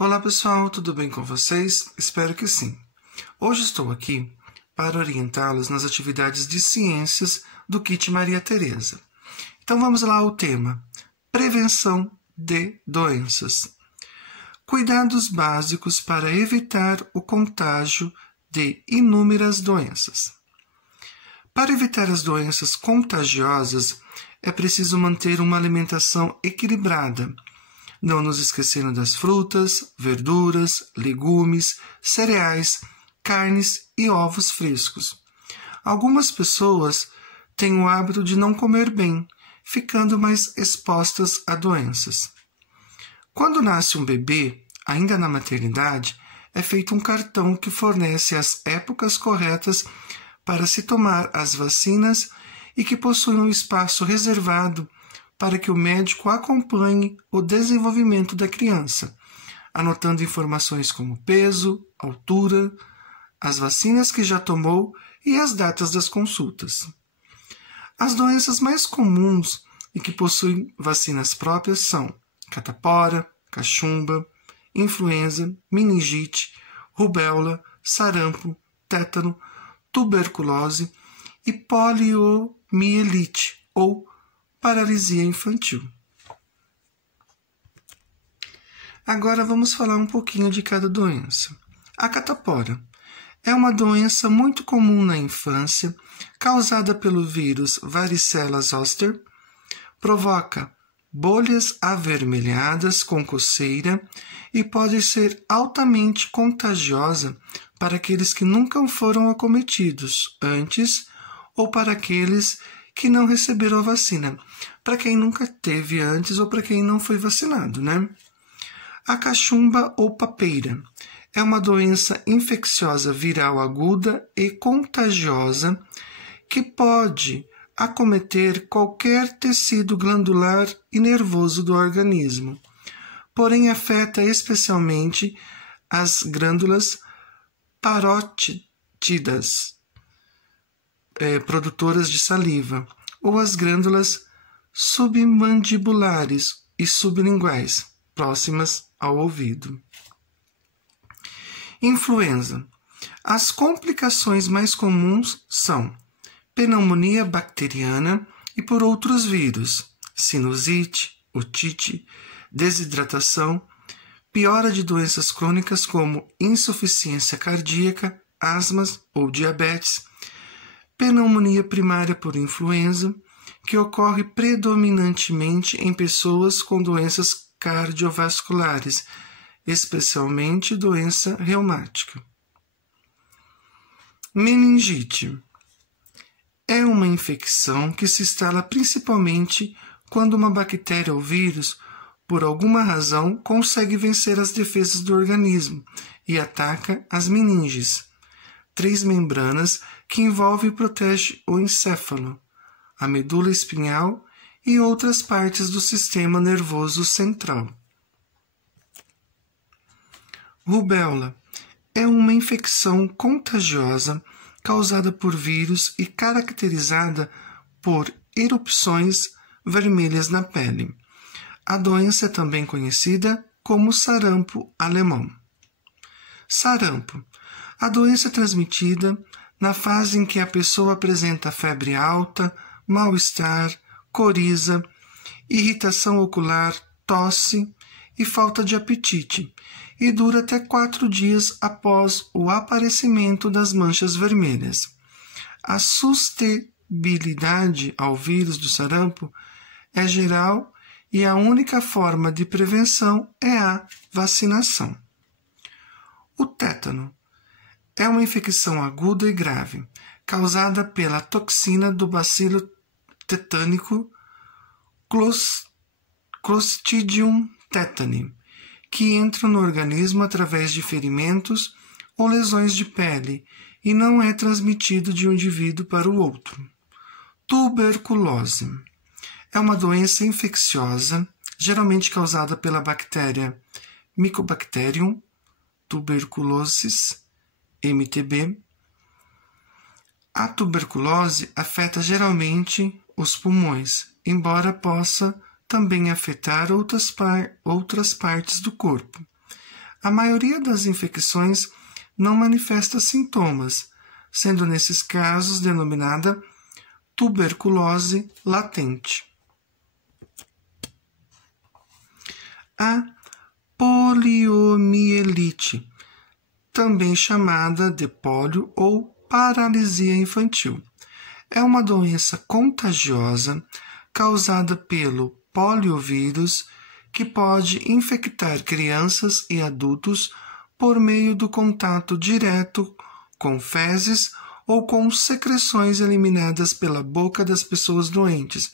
Olá pessoal, tudo bem com vocês? Espero que sim. Hoje estou aqui para orientá-los nas atividades de ciências do Kit Maria Tereza. Então vamos lá ao tema: prevenção de doenças. Cuidados básicos para evitar o contágio de inúmeras doenças. Para evitar as doenças contagiosas, é preciso manter uma alimentação equilibrada, não nos esquecendo das frutas, verduras, legumes, cereais, carnes e ovos frescos. Algumas pessoas têm o hábito de não comer bem, ficando mais expostas a doenças. Quando nasce um bebê, ainda na maternidade, é feito um cartão que fornece as épocas corretas para se tomar as vacinas e que possui um espaço reservado para que o médico acompanhe o desenvolvimento da criança, anotando informações como peso, altura, as vacinas que já tomou e as datas das consultas. As doenças mais comuns e que possuem vacinas próprias são catapora, cachumba, influenza, meningite, rubéola, sarampo, tétano, tuberculose e poliomielite ou paralisia infantil. Agora vamos falar um pouquinho de cada doença. A catapora é uma doença muito comum na infância, causada pelo vírus varicela zoster, provoca bolhas avermelhadas com coceira e pode ser altamente contagiosa para aqueles que nunca foram acometidos antes ou para aqueles que não receberam a vacina, para quem nunca teve antes ou para quem não foi vacinado, né? A cachumba ou papeira é uma doença infecciosa viral aguda e contagiosa que pode acometer qualquer tecido glandular e nervoso do organismo, porém afeta especialmente as glândulas parótidas, produtoras de saliva, ou as glândulas submandibulares e sublinguais, próximas ao ouvido. Influenza. As complicações mais comuns são pneumonia bacteriana e por outros vírus, sinusite, otite, desidratação, piora de doenças crônicas como insuficiência cardíaca, asmas ou diabetes, pneumonia primária por influenza, que ocorre predominantemente em pessoas com doenças cardiovasculares, especialmente doença reumática. Meningite é uma infecção que se instala principalmente quando uma bactéria ou vírus, por alguma razão, consegue vencer as defesas do organismo e ataca as meninges, 3 membranas que envolvem e protegem o encéfalo, a medula espinhal e outras partes do sistema nervoso central. Rubéola é uma infecção contagiosa causada por vírus e caracterizada por erupções vermelhas na pele. A doença é também conhecida como sarampo alemão. Sarampo. A doença é transmitida na fase em que a pessoa apresenta febre alta, mal-estar, coriza, irritação ocular, tosse e falta de apetite, e dura até 4 dias após o aparecimento das manchas vermelhas. A suscetibilidade ao vírus do sarampo é geral e a única forma de prevenção é a vacinação. O tétano é uma infecção aguda e grave, causada pela toxina do bacilo tetânico Clostridium tetani, que entra no organismo através de ferimentos ou lesões de pele e não é transmitido de um indivíduo para o outro. Tuberculose é uma doença infecciosa, geralmente causada pela bactéria Mycobacterium tuberculosis, MTB. A tuberculose afeta geralmente os pulmões, embora possa também afetar outras partes do corpo. A maioria das infecções não manifesta sintomas, sendo nesses casos denominada tuberculose latente. A poliomielite, também chamada de pólio ou paralisia infantil, é uma doença contagiosa causada pelo poliovírus que pode infectar crianças e adultos por meio do contato direto com fezes ou com secreções eliminadas pela boca das pessoas doentes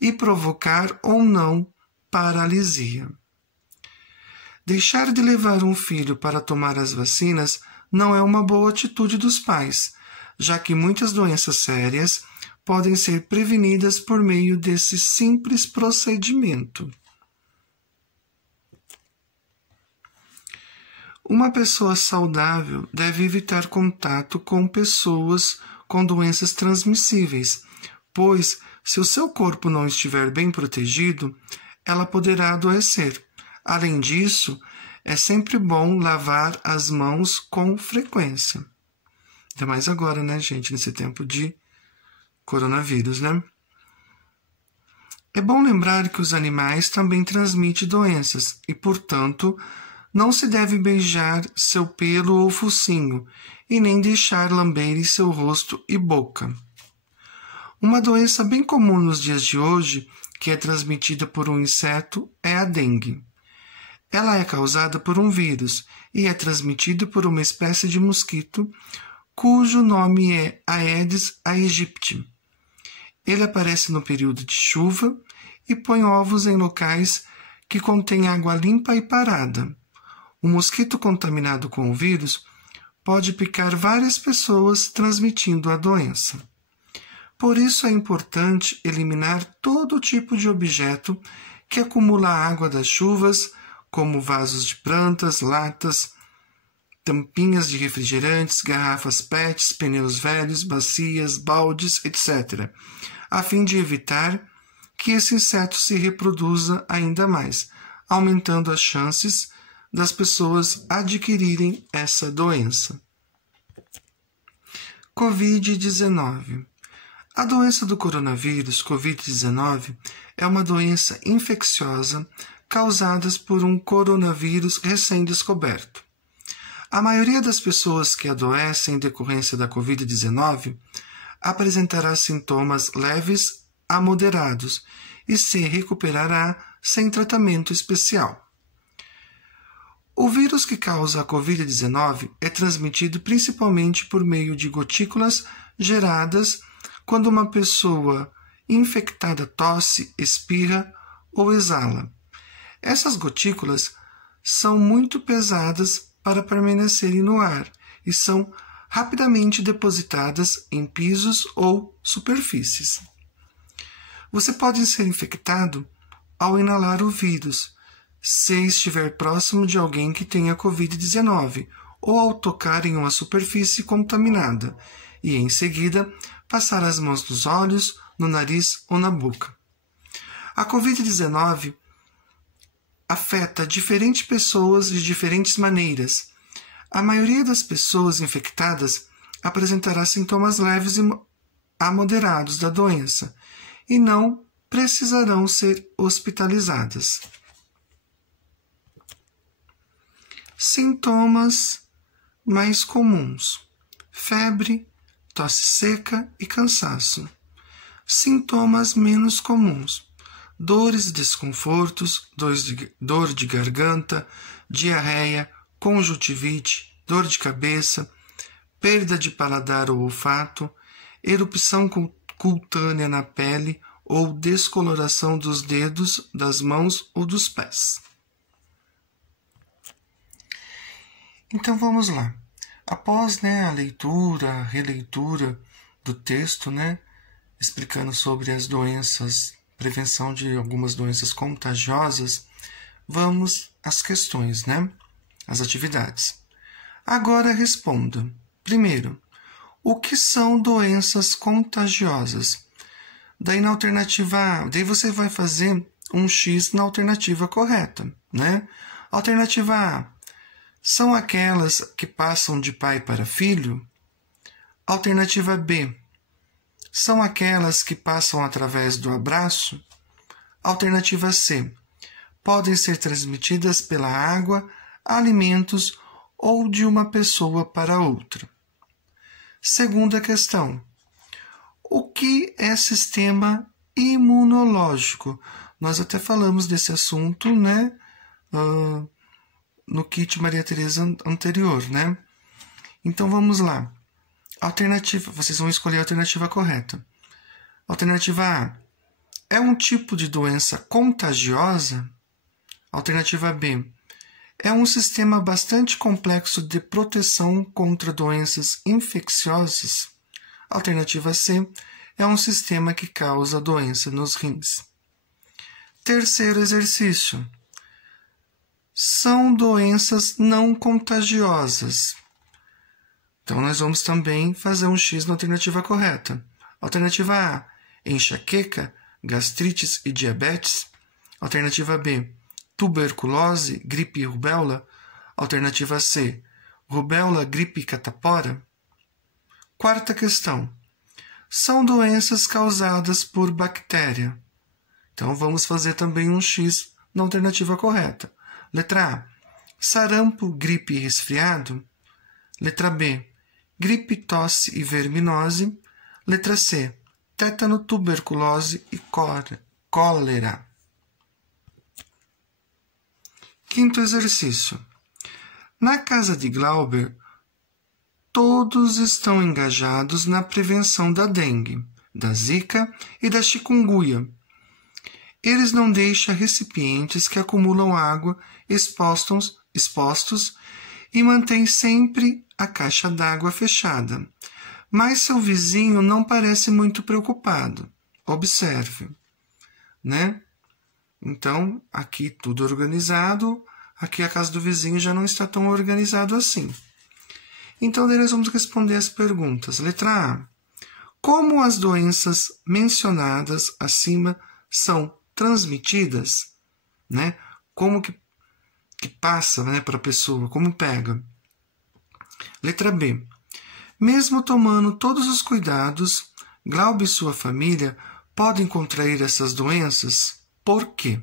e provocar ou não paralisia. Deixar de levar um filho para tomar as vacinas não é uma boa atitude dos pais, já que muitas doenças sérias podem ser prevenidas por meio desse simples procedimento. Uma pessoa saudável deve evitar contato com pessoas com doenças transmissíveis, pois, se o seu corpo não estiver bem protegido, ela poderá adoecer. Além disso, é sempre bom lavar as mãos com frequência. Ainda mais agora, né, gente, nesse tempo de coronavírus, né? É bom lembrar que os animais também transmitem doenças e, portanto, não se deve beijar seu pelo ou focinho e nem deixar lamberem seu rosto e boca. Uma doença bem comum nos dias de hoje, que é transmitida por um inseto, é a dengue. Ela é causada por um vírus e é transmitida por uma espécie de mosquito cujo nome é Aedes aegypti. Ele aparece no período de chuva e põe ovos em locais que contêm água limpa e parada. O mosquito contaminado com o vírus pode picar várias pessoas, transmitindo a doença. Por isso é importante eliminar todo tipo de objeto que acumula água das chuvas, como vasos de plantas, latas, tampinhas de refrigerantes, garrafas PETs, pneus velhos, bacias, baldes, etc., a fim de evitar que esse inseto se reproduza ainda mais, aumentando as chances das pessoas adquirirem essa doença. Covid-19. A doença do coronavírus, Covid-19, é uma doença infecciosa causada por um coronavírus recém-descoberto. A maioria das pessoas que adoecem em decorrência da Covid-19 apresentará sintomas leves a moderados e se recuperará sem tratamento especial. O vírus que causa a Covid-19 é transmitido principalmente por meio de gotículas geradas quando uma pessoa infectada tosse, espirra ou exala. Essas gotículas são muito pesadas para permanecerem no ar e são rapidamente depositadas em pisos ou superfícies. Você pode ser infectado ao inalar o vírus, se estiver próximo de alguém que tenha Covid-19 ou ao tocar em uma superfície contaminada e, em seguida, passar as mãos nos olhos, no nariz ou na boca. A Covid-19 afeta diferentes pessoas de diferentes maneiras. A maioria das pessoas infectadas apresentará sintomas leves a moderados da doença e não precisarão ser hospitalizadas. Sintomas mais comuns: febre, tosse seca e cansaço. Sintomas menos comuns: dores e desconfortos, dor de garganta, diarreia, conjuntivite, dor de cabeça, perda de paladar ou olfato, erupção cutânea na pele ou descoloração dos dedos, das mãos ou dos pés. Então vamos lá. Após a leitura, a releitura do texto, explicando sobre as doenças, prevenção de algumas doenças contagiosas, vamos às questões, as atividades. Agora responda. Primeiro, o que são doenças contagiosas? Daí na alternativa A, daí você vai fazer um X na alternativa correta, Alternativa A: São aquelas que passam de pai para filho? Alternativa B. São aquelas que passam através do abraço? Alternativa C. Podem ser transmitidas pela água, alimentos ou de uma pessoa para outra. Segunda questão. O que é sistema imunológico? Nós até falamos desse assunto, né? No kit Maria Tereza anterior, né? Então vamos lá. Alternativa, vocês vão escolher a alternativa correta. Alternativa A. É um tipo de doença contagiosa? Alternativa B. É um sistema bastante complexo de proteção contra doenças infecciosas? Alternativa C. É um sistema que causa doença nos rins. Terceiro exercício. São doenças não contagiosas. Então, nós vamos também fazer um X na alternativa correta. Alternativa A. Enxaqueca, gastrites e diabetes. Alternativa B. Tuberculose, gripe e rubéola. Alternativa C. Rubéola, gripe e catapora. Quarta questão. São doenças causadas por bactéria. Então, vamos fazer também um X na alternativa correta. Letra A. Sarampo, gripe e resfriado. Letra B. Gripe, tosse e verminose. Letra C. Tétano, tuberculose e cólera. Quinto exercício. Na casa de Glauber, todos estão engajados na prevenção da dengue, da zika e da chikungunya. Eles não deixam recipientes que acumulam água expostos e mantêm sempre a caixa d'água fechada. Mas seu vizinho não parece muito preocupado. Observe, né? Então, aqui tudo organizado, aqui a casa do vizinho já não está tão organizado assim. Então, daí nós vamos responder as perguntas. Letra A. Como as doenças mencionadas acima são transmitidas? Né? Como que passa, né, para a pessoa? Como pega? Letra B. Mesmo tomando todos os cuidados, Glauber e sua família podem contrair essas doenças? Por quê?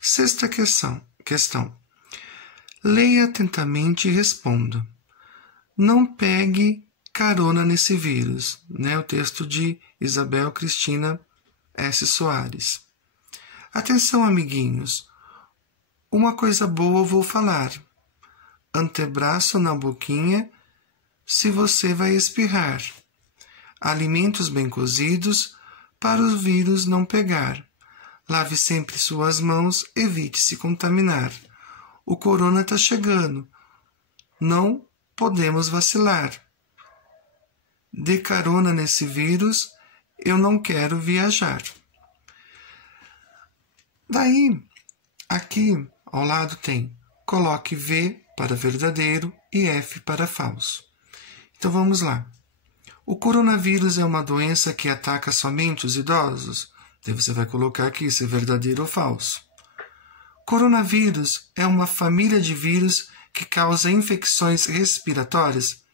Sexta questão. Leia atentamente e responda. Não pegue carona nesse vírus. Né? O texto de Isabel Cristina S. Soares. Atenção, amiguinhos. Uma coisa boa eu vou falar. Antebraço na boquinha se você vai espirrar. Alimentos bem cozidos para o vírus não pegar. Lave sempre suas mãos, evite se contaminar. O corona está chegando. Não podemos vacilar. Dê carona nesse vírus, eu não quero viajar. Daí, aqui ao lado tem coloque V para verdadeiro e F para falso. Então vamos lá. O coronavírus é uma doença que ataca somente os idosos? Daí você vai colocar aqui se é verdadeiro ou falso. Coronavírus é uma família de vírus que causa infecções respiratórias?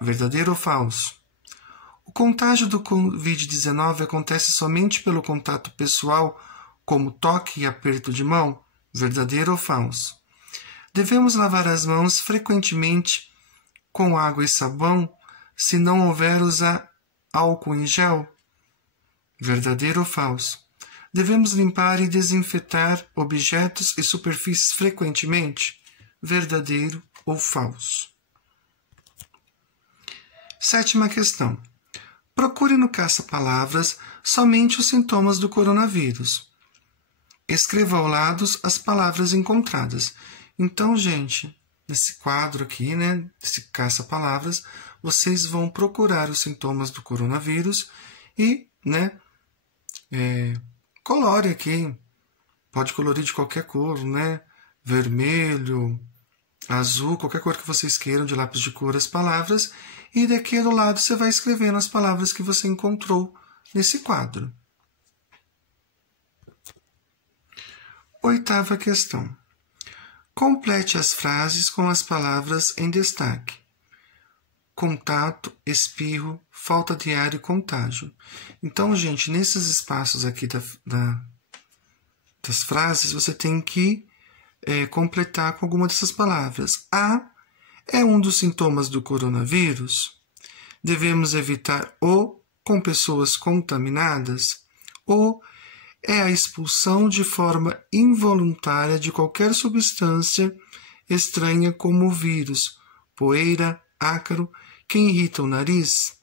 Verdadeiro ou falso? O contágio do Covid-19 acontece somente pelo contato pessoal, como toque e aperto de mão? Verdadeiro ou falso? Devemos lavar as mãos frequentemente com água e sabão, se não houver usar álcool em gel? Verdadeiro ou falso? Devemos limpar e desinfetar objetos e superfícies frequentemente? Verdadeiro ou falso? Sétima questão. Procure no caça-palavras somente os sintomas do coronavírus. Escreva ao lado as palavras encontradas. Então, gente, nesse quadro aqui, né, desse caça-palavras, vocês vão procurar os sintomas do coronavírus e, né, colore aqui. Pode colorir de qualquer cor, né? Vermelho, azul, qualquer cor que vocês queiram de lápis de cor as palavras. E daqui do lado você vai escrevendo as palavras que você encontrou nesse quadro, 8ª questão. Complete as frases com as palavras em destaque. Contato, espirro, falta de ar e contágio. Então, gente, nesses espaços aqui das frases, você tem que completar com alguma dessas palavras. A é um dos sintomas do coronavírus? Devemos evitar o com pessoas contaminadas? Ou é a expulsão de forma involuntária de qualquer substância estranha como o vírus, poeira, ácaro, que irrita o nariz?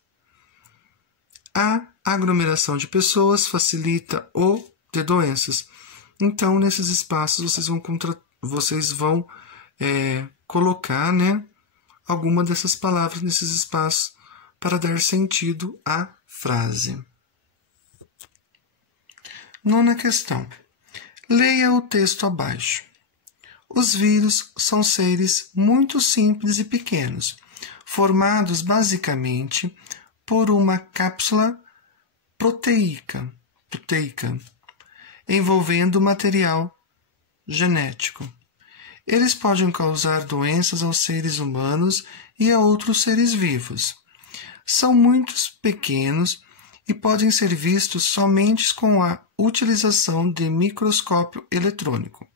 A aglomeração de pessoas facilita o de doenças. Então, nesses espaços, vocês vão colocar, alguma dessas palavras nesses espaços para dar sentido à frase. 9ª questão. Leia o texto abaixo. Os vírus são seres muito simples e pequenos, formados basicamente por uma cápsula proteica envolvendo material genético. Eles podem causar doenças aos seres humanos e a outros seres vivos. São muito pequenos e podem ser vistos somente com a utilização de microscópio eletrônico.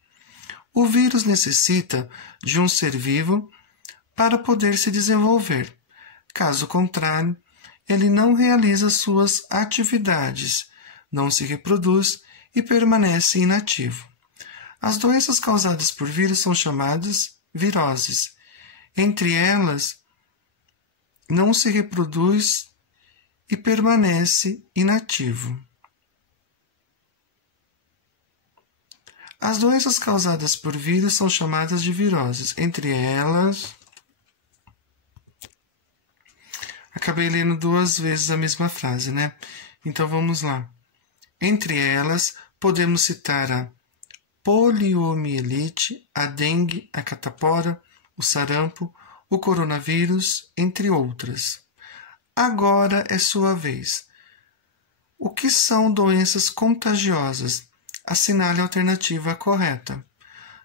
O vírus necessita de um ser vivo para poder se desenvolver. Caso contrário, ele não realiza suas atividades, não se reproduz e permanece inativo. As doenças causadas por vírus são chamadas viroses. Entre elas, não se reproduz e permanece inativo. As doenças causadas por vírus são chamadas de viroses. Entre elas... Acabei lendo 2 vezes a mesma frase, Então, vamos lá. Entre elas, podemos citar a poliomielite, a dengue, a catapora, o sarampo, o coronavírus, entre outras. Agora é sua vez. O que são doenças contagiosas? Assinale a alternativa correta.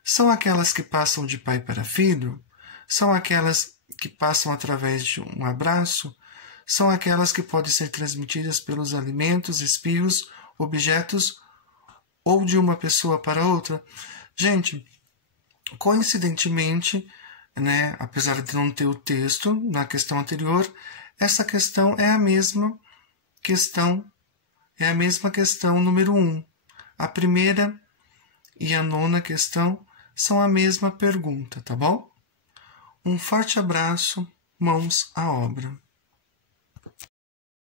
São aquelas que passam de pai para filho? São aquelas que passam através de um abraço? São aquelas que podem ser transmitidas pelos alimentos, espirros, objetos ou de uma pessoa para outra? Gente, coincidentemente, apesar de não ter o texto na questão anterior, essa questão é a mesma questão número 1. A primeira e a 9ª questão são a mesma pergunta, tá bom? Um forte abraço, mãos à obra.